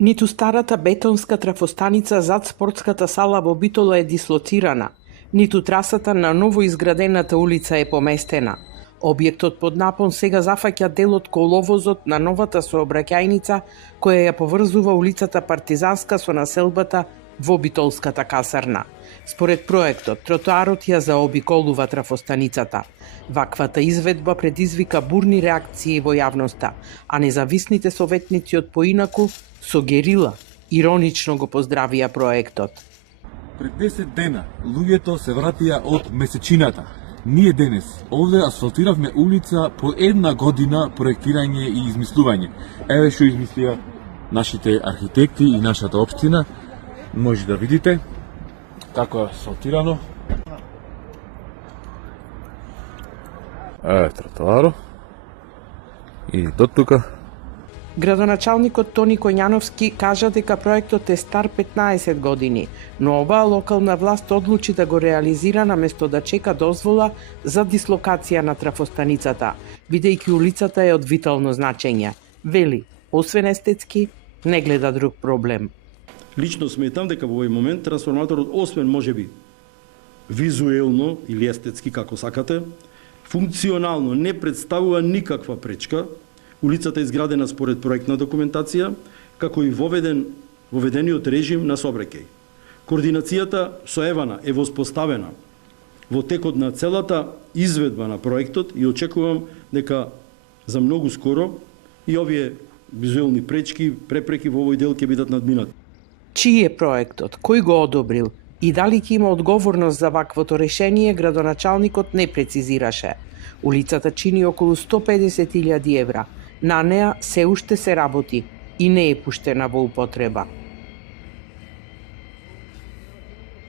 Ниту старата бетонска трафостаница зад спортската сала во Битола е дислоцирана, ниту трасата на ново изградената улица е поместена. Објектот под напон сега зафаќа дел од коловозот на новата сообраќајница која ја поврзува улицата Партизанска со населбата во Битолската касарна. Според проектот, тротоарот ја заобиколува трафостаницата. Ваквата изведба предизвика бурни реакции во јавноста, а независните советници од поинаку со герила иронично го поздравија проектот. Пред 10 дена луѓето се вратија од месечината. Ние денес овде асфалтиравме улица по една година проектирање и измислување. Еве што измислија нашите архитекти и нашата општина. Може да видите како е асфалтирано. Еве тротоаро. И до тука. Градоначалникот Тони Коњановски кажа дека проектот е стар 15 години, но оваа локална власт одлучи да го реализира наместо да чека дозвола за дислокација на трафостаницата, бидејќи улицата е од витално значење. Вели, освен естетски, не гледа друг проблем. Лично сметам дека во овој момент трансформаторот освен можеби визуелно или естетски како сакате, функционално не представува никаква пречка. Улицата е изградена според проектна документација, како и воведениот режим на сообраќај. Координацијата со Евана е воспоставена во текот на целата изведба на проектот и очекувам дека за многу скоро и овие визуелни препреки во овој дел ќе бидат надминати. Чиј е проектот? Кој го одобрил? И дали ќе има одговорност за ваквото решение, градоначалникот не прецизираше. Улицата чини околу 150.000 евра. На неа се уште се работи и не е пуштена во употреба.